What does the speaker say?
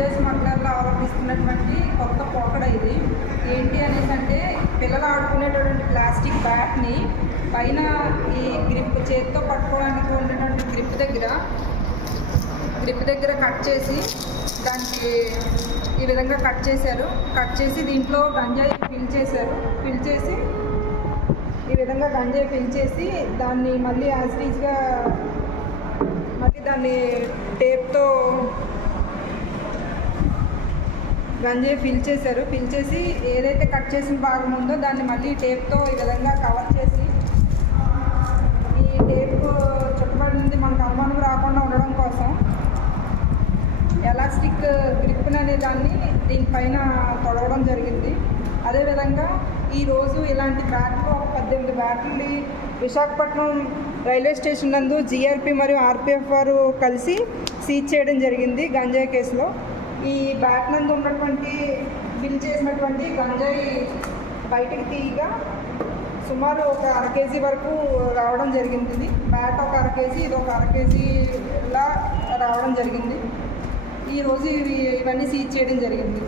గంజాయి స్మగ్లర్లు అవలంబిస్తున్నటువంటి కొత్త పోకడ ఇది. ఏంటి అనేసి అంటే పిల్లలు ఆడుకునేటటువంటి ప్లాస్టిక్ బ్యాట్ని పైన ఈ గ్రిప్ చేతితో పట్టుకోవడానికి ఉన్నటువంటి గ్రిప్ దగ్గర కట్ చేసి దానికి ఈ విధంగా కట్ చేసి దీంట్లో గంజాయి ఫిల్ చేసి ఈ విధంగా గంజాయి ఫిల్ చేసి దాన్ని మళ్ళీ యాజిటీజ్గా మళ్ళీ దాన్ని టేప్తో గంజాయి ఫిల్ చేసి ఏదైతే కట్ చేసిన భాగం ఉందో దాన్ని మళ్ళీ టేప్తో ఈ విధంగా కవర్ చేసి ఈ టేప్ చుట్టబడింది మనకు అనుమానం రాకుండా ఉండడం కోసం ఎలాస్టిక్ గ్రిప్ అనే దాన్ని దీనిపైన తొడవడం జరిగింది. అదేవిధంగా ఈరోజు ఇలాంటి బ్యాట్లు 18 బ్యాట్లు విశాఖపట్నం రైల్వే స్టేషన్ నందు జీఆర్పీ మరియు ఆర్పీఎఫ్ వారు కలిసి సీజ్ చేయడం జరిగింది గంజాయి కేసులో. ఈ బ్యాట్ నందు ఉన్నటువంటి ఫిల్ చేసినటువంటి గంజాయి బయటికి తీయగా సుమారు ఒక 1/2 kg వరకు రావడం జరిగింది. ఇది బ్యాట్ ఒక 1/2 kg, ఇది ఒక 1/2 kg రావడం జరిగింది. ఈరోజు ఇవన్నీ సీజ్ చేయడం జరిగింది.